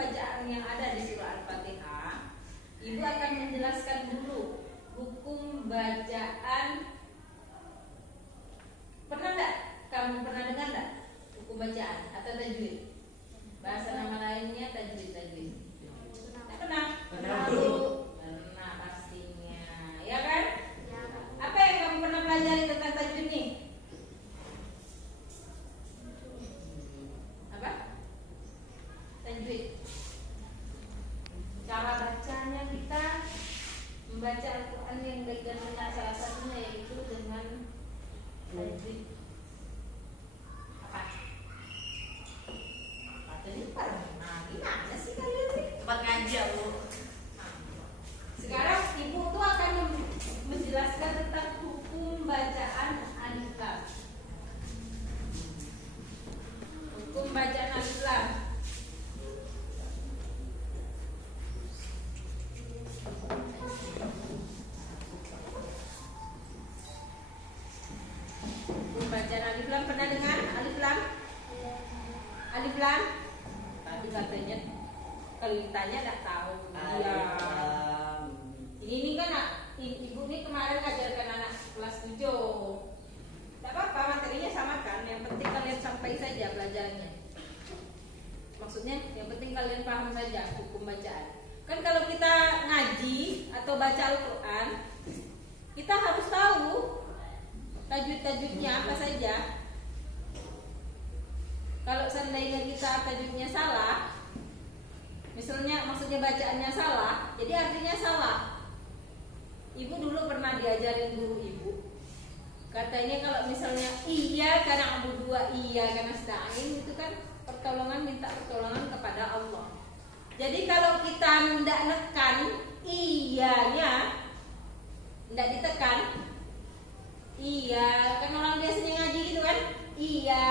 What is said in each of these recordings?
bacaan yang ada di surah Al-Fatihah, Ibu akan menjelaskan dulu hukum bacaan. Pernah enggak? Kamu pernah dengar enggak hukum bacaan atau tajwid? Bahasa nama lainnya tajwid. Pernah? Pernah pastinya, ya kan? Apa yang kamu pernah pelajari tentang tajwid nih? Apa? Tajwid. Cara bacanya kita membaca Al-Quran yang baik dan benar, salah satunya yaitu dengan tajwid. Apa? Tadi pernah gimana sih kalian nih? Tempat ngaji Bu. Sekarang Ibu tuh akan menjelaskan tentang hukum bacaan alif lam. Hukum bacaan alif lam. Hukum bacaan alif lam, pernah dengar alif lam? Alif lam? Tadi katanya kalau ditanya enggak tahu. Iya. Ini kan Ibu nih kemarin ngajarkan anak kelas 7. Tidak apa-apa, materinya sama kan. Yang penting kalian sampai saja belajarnya. Maksudnya yang penting kalian paham saja hukum bacaan. Kan kalau kita ngaji atau baca Al-Quran, kita harus tahu tajwid-tajwidnya apa saja. Kalau seandainya kita tajwidnya salah, maksudnya bacaannya salah, jadi artinya salah. Ibu dulu pernah diajarin guru Ibu, katanya kalau misalnya iya karena abu dua iya karena nasta'in, itu kan minta pertolongan kepada Allah. Jadi kalau kita tidak nekan iyanya, tidak ditekan iya, kan orang biasanya ngaji gitu kan, iya,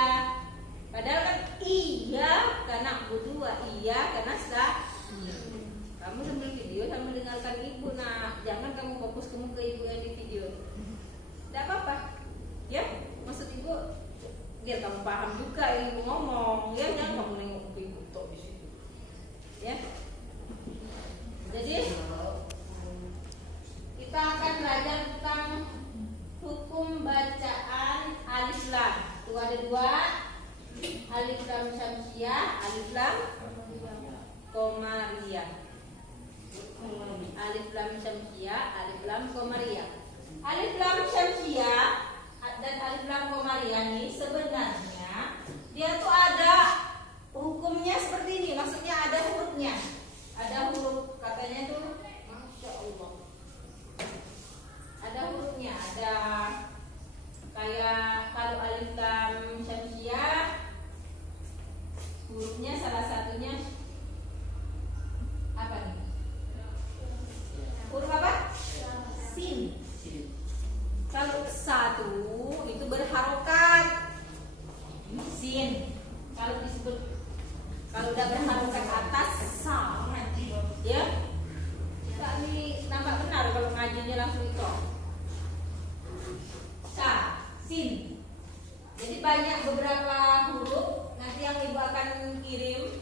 padahal kan iya karena abu dua iya karena nasta'in. Kamu sambil video sambil dengarkan Ibu, nah jangan kamu fokus ke Ibu yang di video. Tidak apa-apa, ya. Maksud Ibu biar kamu paham juga yang Ibu ngomong, ya. Jangan kamu nengok ke Ibu tok di situ, ya. Jadi kita akan belajar tentang hukum bacaan alif lam. Itu ada dua, alif lam syamsiah, alif lam qamariyah. Alif lam syamsiah, alif lam qamariyah. Alif lam syamsiah dan alif lam qamariyah ini sebenarnya dia tuh ada hukumnya seperti ini. Maksudnya ada hurufnya. Ada huruf, katanya tuh Masya Allah, ada hurufnya. Ada kayak kalau alif lam syamsiah, hurufnya salah satunya apa nih? Huruf apa? Sin. Kalau satu itu berharokat, sin. Kalau udah berharokat atas, sa. Ya. Kami nampak benar kalau ngajinya langsung itu. Sa, sin. Jadi banyak beberapa huruf. Nanti yang Ibu akan kirim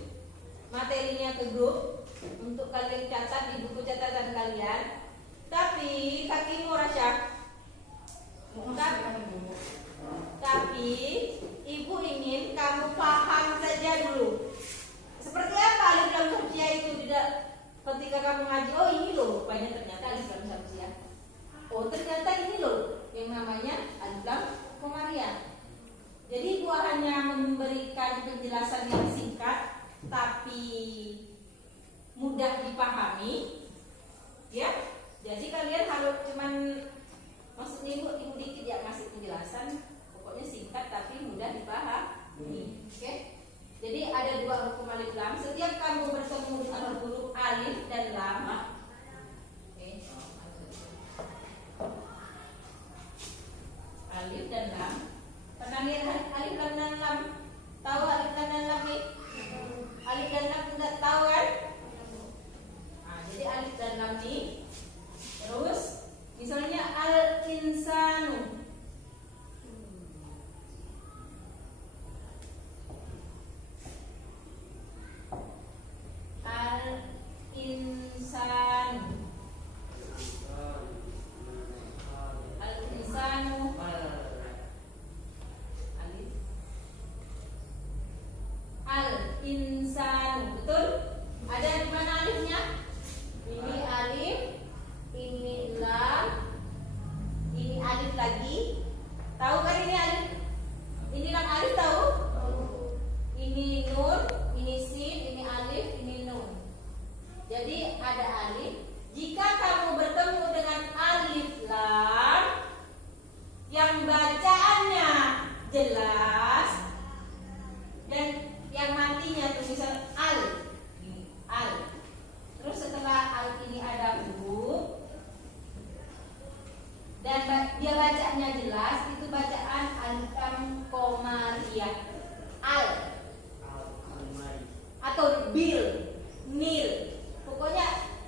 materinya ke grup untuk kalian catat di buku catatan kalian. Tapi kakimu Rasya, tapi Ibu ingin kamu paham saja dulu seperti apa alif lam syamsiah itu. Tidak ketika kamu ngaji, oh ini loh rupanya ternyata alif lam syamsiah, oh ternyata ini loh yang namanya alif lam qamariyah. Jadi Ibu hanya memberikan penjelasan yang singkat tapi mudah dipahami, ya. Jadi kalian harus cuman, maksudnya ibu dikit ya kasih penjelasan, pokoknya singkat tapi mudah dipahami. Oke. Jadi ada dua hukum alif lam. Setiap kamu bertemu dengan huruf alif dan lam, alif dan lam. Pernah lihat alif lam dan lam? Tahu alif lam dan lam nih? Alif dan lam tidak tahu kan? Nah, jadi alif dan lam nih. Terus misalnya al-insanu, insanu. Al-insanu. Alif. Al-insanu. Betul? Ada di mana alifnya? Ini alif, ini lam, ini alif lagi. Tahu kan ini alif? Ini lam alif tahu? Ini nun, ini sin, ini alif, ini nun. Jadi ada alif. Jika kamu bertemu dengan alif lam yang bacaannya jelas dan yang matinya tulisan al, al. Terus setelah al ini ada huruf dan dia bacanya jelas, itu bacaan alif lam komariah. Al atau bil, nil. Pokoknya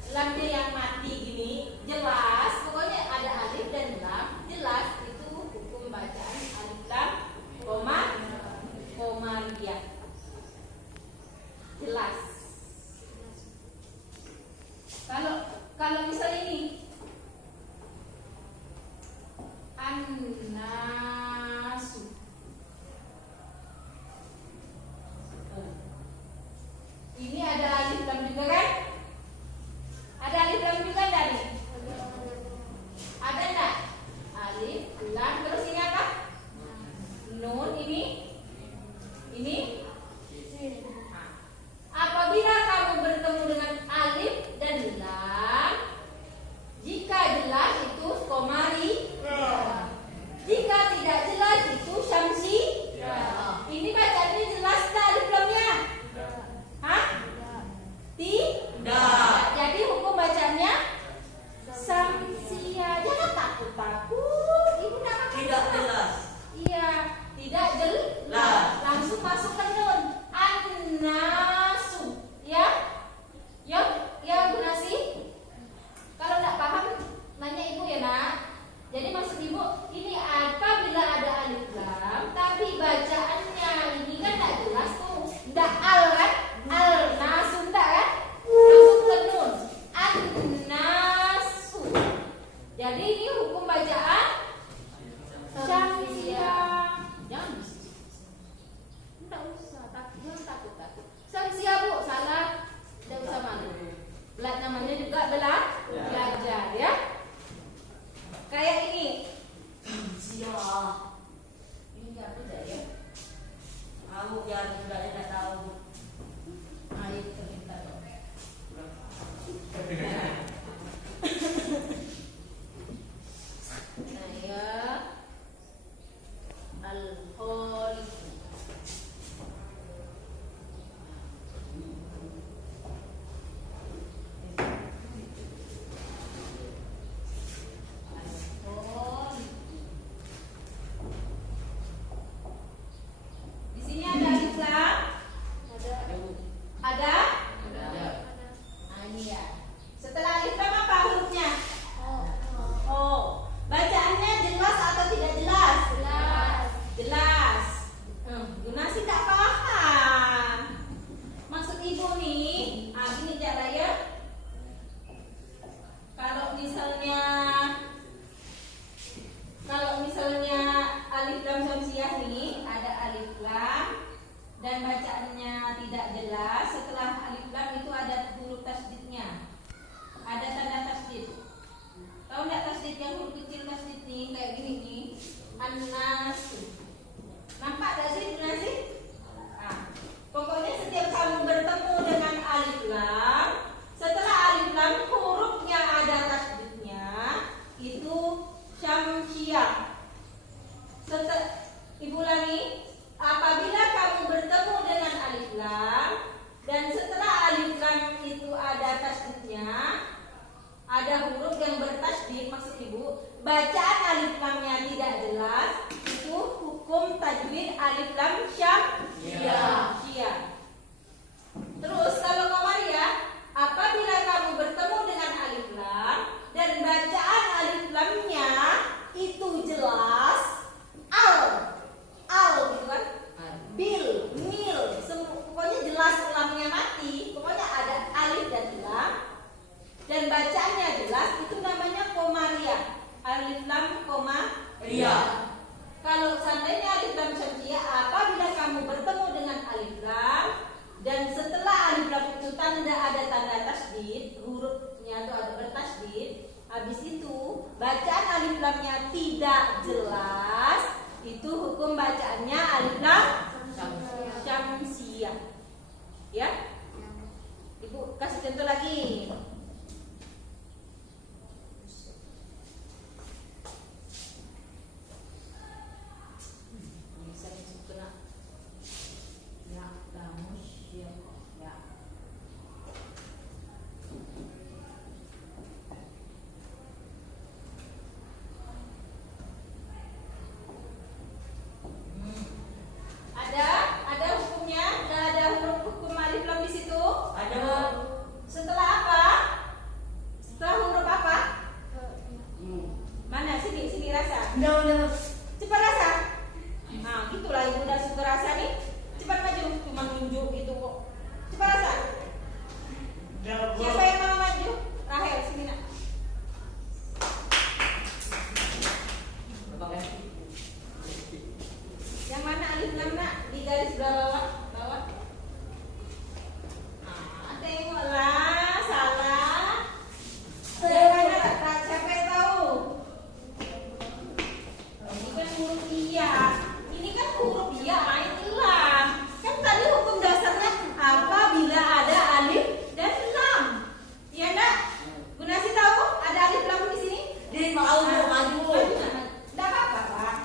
lamnya yang mati gini jelas, pokoknya ada alif dan lam jelas, itu hukum bacaan alif lam komariah. Jelas. Kalau misal ini an-nasu, ini ada alif lam juga kan? Ada alif lam juga enggak nih? Ada enggak? Alif lam, terus ini apa? Nun, ini. Apabila kamu bertemu dengan alif dan lam, jika jelas itu komari, jika tidak jelas itu syamsi. Ini bacaannya jelas tak alif lamnya? Hah? Tidak. Jadi hukum bacanya samsia. Jangan takut. Ini tidak jelas. Iya, tidak jelas. Langsung masukkan nun. An-nasu. Ya? Ya, Bu Nasi. Kalau tidak paham nanya Ibu ya, Nak. Jadi maksud Ibu, ini apabila ada alif lam tapi bacaannya ini kan tidak jelas tuh. Tidak al kan? Al-nasu tidak kan? Langsung ke nun. An-nasu. Jadi ini hukum bacaan syamsia. Jangan tidak usah, jangan takut. Syamsia Bu, salah. Tidak usah malu. Namanya juga belajar ya. Kayak ini. Syamsia. Ini enggak beda ya. Kamu biar sudah tidak tahu. Ayo kita dong. Saya al-khaliq. Di sini ada alif lam? Ada? Nah, ini ya. Setelah alif lam apa hurufnya? Oh. Bacaannya jelas atau tidak jelas? Jelas. Gunasi tak paham. Maksud Ibu nih, gini cara ya. Kalau misalnya alif lam syamsiah nih, ada alif lam dan bacaannya tidak jelas. Setelah alif lam itu ada huruf tasdidnya. Ada tanda tasdid. Tahu enggak tasdid yang huruf kecil tasdid nih kayak gini nih? An-nasu. Nampak tak sih? Pokoknya setiap kamu bertemu dengan alif lam, setelah alif lam hurufnya ada tasdidnya, itu syamsiah. Ibu ulangi, apabila kamu bertemu dengan alif lam dan setelah alif lam itu ada tasdidnya, ada huruf yang bertasdid, maksud Ibu, bacaan alif lamnya tidak jelas, itu hukum tajwid alif lam syamsiah. Terus kalau komariah, apabila kamu bertemu dengan alif lam dan bacaan alif lamnya itu jelas, al gitu kan, bil, mil, pokoknya jelas lamnya mati, pokoknya ada alif dan lam. ada tanda tasdid, hurufnya tuh ada bertasdid, habis itu bacaan alif lamnya tidak jelas, itu hukum bacaannya alif lam syamsiyah. Ya? Ibu kasih contoh lagi. Ada hukumnya, ada hukum alif lam di situ. Ada. Setelah apa? Setelah huruf apa? Mana? Sini rasa. No. Cepat rasa. Nah, gitulah ibu udah suka rasa nih. Cepat maju, cuma nunjuk gitu kok. Cepat rasa. Siapa yang mau maju? Rahel, sini nak. Yang mana alif lam nak? Di garis bawah. Tengoklah, salah. Yang mana Raka? Siapa yang tahu? Ini kan huruf iya. Ini kan huruf iya, alif lam. Kan tadi hukum dasarnya apabila ada alif dan lam. Iya enggak? Bu Nasi tahu ada alif lam di sini? Dia mau maju. Enggak apa-apa, Pak.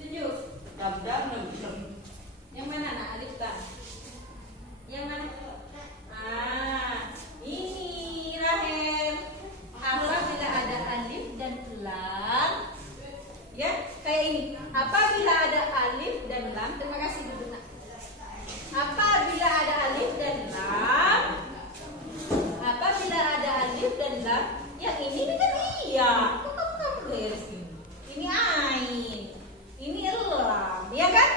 Tunjuk. Dam. Yang mana nak alif lam? Yang mana? Ini Rahel. Apabila ada alif dan lam, ya kayak ini. Apabila ada alif dan lam, terima kasih dulu nak. Apabila ada alif dan lam, apabila ada alif dan lam, yang ini kan iya. Kok kamu beres ini? Ini ain, ini lam, ya kan?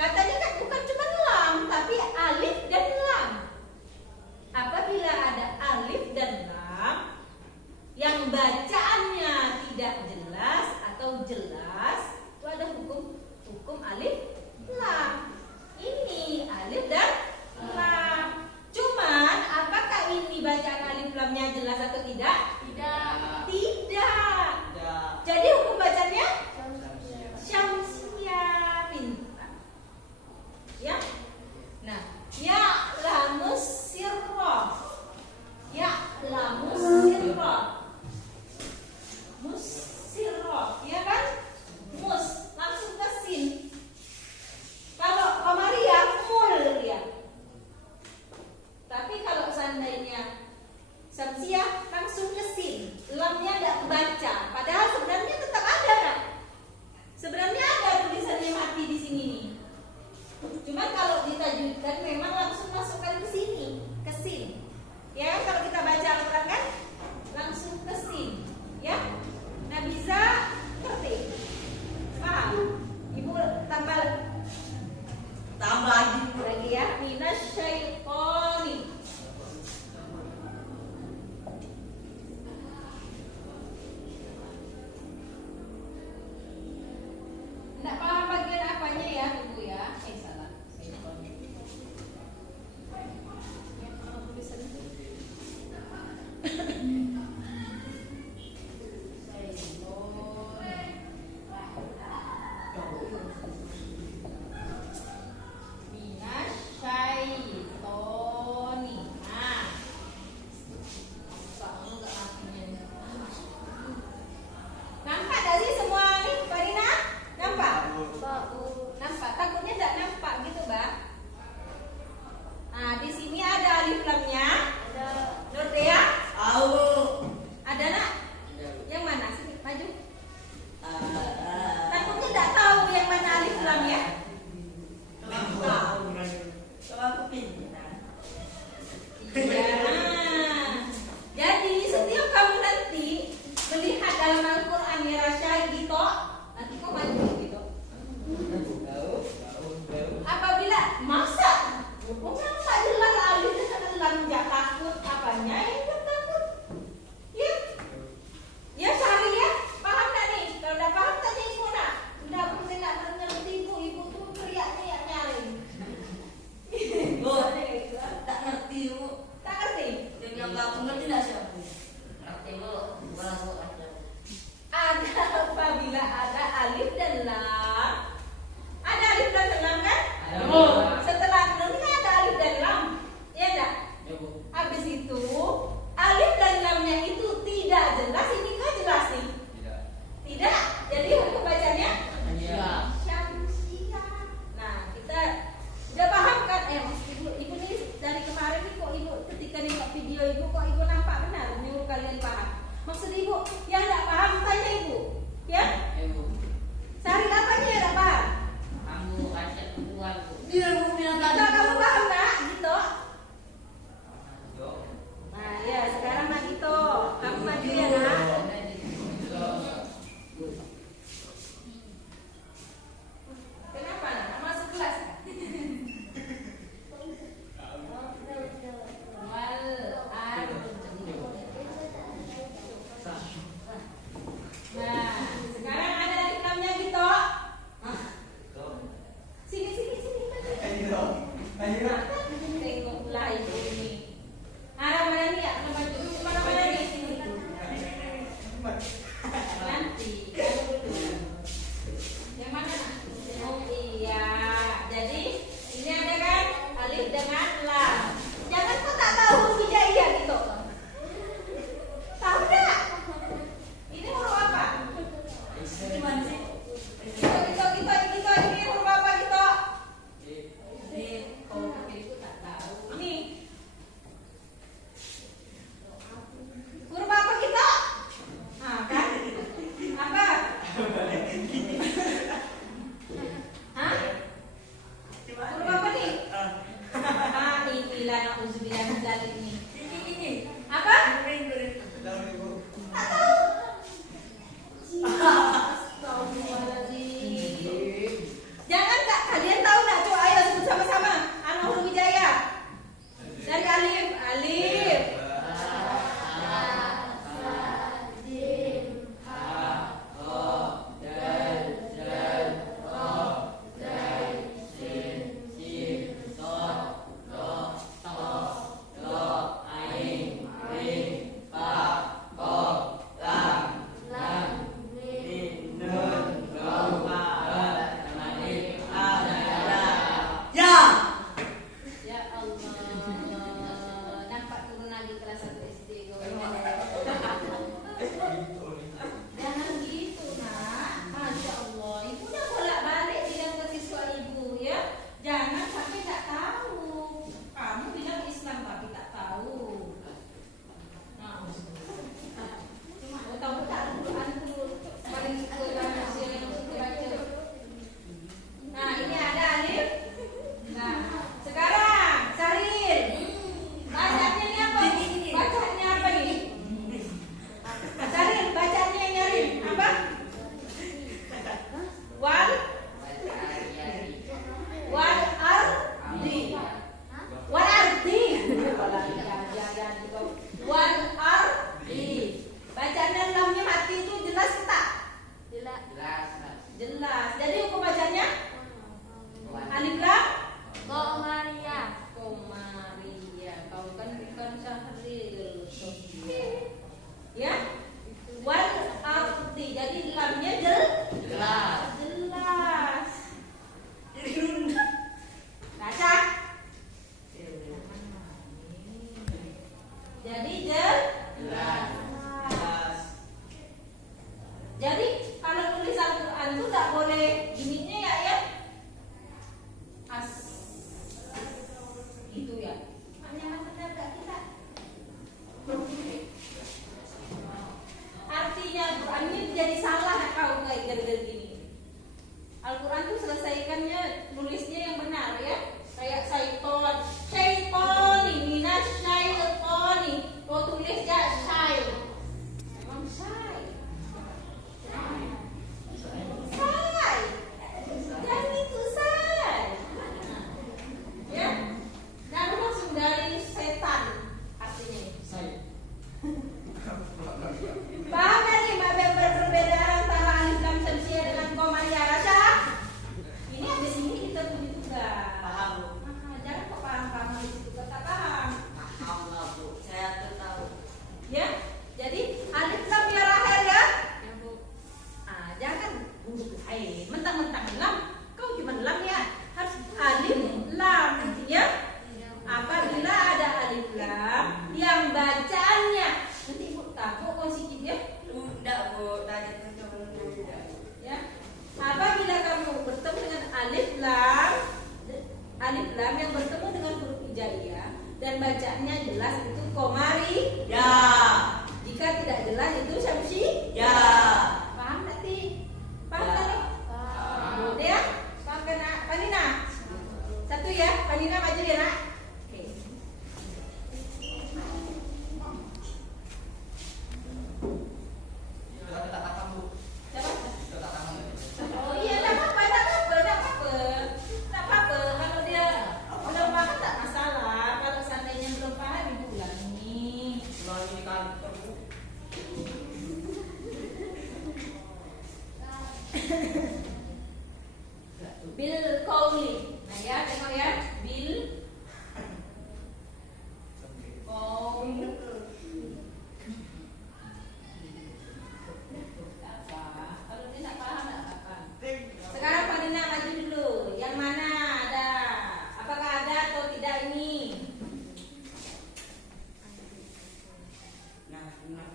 Katanya kan bukan cuma lam, tapi alif dan lam. Apabila ada alif dan lam yang bacaannya tidak jelas atau jelas, itu ada hukum alif lam. Ini alif dan lam. Cuman apakah ini bacaan alif lamnya jelas atau tidak? Tidak. Jadi hukum bacanya syamsiyah. Pintar. Ya. Nah, ya lamus sirroh. Ya lamus sirroh. Musirroh, ya kan? Mus langsung ke sin. Kalau Komaria mul ya. Tapi kalau seandainya Syamsiyah langsung ke sin, lamnya tidak kebaca. Padahal sebenarnya tetap ada kan? Sebenarnya ada tulisannya mati di sini nih. Cuman kalau ditajwidkan memang langsung masukkan ke sini, ke sin. Ya, kalau kita baca Al-Quran kan langsung ke sin. Ya, Nabiza ngerti? Paham? Ibu tambah lagi ya. Minasyaitoni. Nggak paham bagian apanya ya, Ibu ya? Salah. Minasyaitoni. Nah. Nampak tak sih semua nih, Pak Rina? Nampak? Nampak. Takutnya tidak nampak gitu, Mbak. Nah, di sini ada alif lamnya. Ada. Nurdea? Ada nak? Yang mana? Sini, maju. Takutnya tidak tahu yang mana alif lam ya? Iya. Jadi setiap kamu nanti melihat dalam Al-Quran ya Rasya gitu, nanti kau maju gitu. Apabila masa orang tak jelas alif dengan lam, jak takut apanya yang takut? Ya, ya cari ya. Paham tak nih? Kalau tidak paham tanya ibu nak. Tidak boleh nak ngerti ibu tuh teriak nyari. Tak ngerti video ibu kok ibu nampak benar menyuruh kalian paham. Maksud ibu yang tidak paham tanya ibu, ya? Ibu, Cari apanya yang tidak paham? kamu ajak keluar bu. Dia punya Gito, kamu paham nggak? Gito? Yo. Nah ya sekarang nak Gito, kamu maju ya nak. Kenapa nak? Nak masuk kelas? Nah, sekarang ada lagi namanya Gito. Sini, sini, sini. Tengoklah ibu ini. Arah mana ni? Maju. Mana mana ni? Sini. Nanti. Yang mana nak? Oh iya. Jadi ini ada kan alif dengan lam. Jangan kau tak tahu huruf hijaiyah gitu. Tahu tak? Ini huruf apa? gimana sih? Gitu. Ini huruf apa gitu? Kau itu tak tahu. Ini. Huruf apa gitu? Ah, kan? Apa? Hah? Huruf apa nih? Ah, inilah na'udzubillah min dzalik ini. Ini. Apa? Tak tahu. Astagfirullahaladzim. Jangan tak kalian tahu tak? Coba ayo sebut sama-sama. Anu huruf hijaiyah. Dari alif, alif. Ya. Ya Allah. Nampak turun lagi kelas 1 SD kau. Jangan gitu, Nak. Masya Allah. Ibu dah bolak-balik bilang ke siswa ibu, ya. Jangan sampai tak tahu. Kamu bilang Islam tapi tak tahu. Nah, cuma tahu tak Al-Quran itu paling suka manusia yang suka baca. Nah, ini ada alif. Nah, sekarang Saril. Bacanya ini apa? Bacanya apa nih? Saril, bacanya yang nyari apa? Wal ardi. Wal ardi. Wal ardi. Bacanya lamnya mati itu jelas tak? Jelas. Jelas. Jadi hukum bacanya alif lam Komaria. Komaria. Kau kan bukan Syahril. Ya? Wal ardi. Jadi lamnya Jelas. jelas. Baca. dan bacaannya jelas itu komari. Ya. Jika tidak jelas itu samsi. Ya. Paham nanti? Paham Ya. tadi? Udah ya? Paham kan Panina? Satu ya, Panina maju ya nak. Oke. Siapa? Oh iya, tak apa-apa, tak apa-apa, tak apa-apa. Tak apa-apa, kalau dia belum paham tak masalah. Kalau seandainya belum paham, ibu ulangi. Bil kauli. Nah ya, tengok ya. Bil kauli. Apa? Kalau dia tak paham tak apa. Sekarang Pak Dina maju dulu. Yang mana ada? Apakah ada atau tidak ini? Nah, pintar.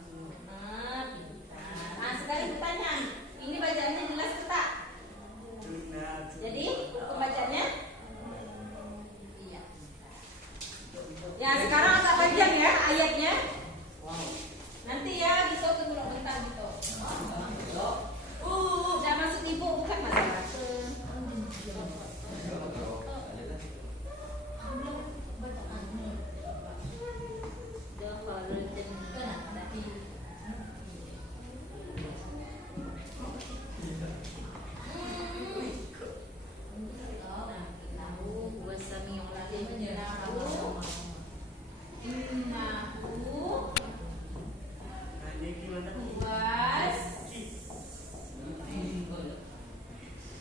Nah, sekarang bertanya. Ini bacaannya jelas ke tak? Jadi, pembacanya? Iya. Ya, sekarang agak panjang ya ayatnya. Nanti ya, besok tunggu bentar gitu. Jangan masuk ibu, bukan masalah.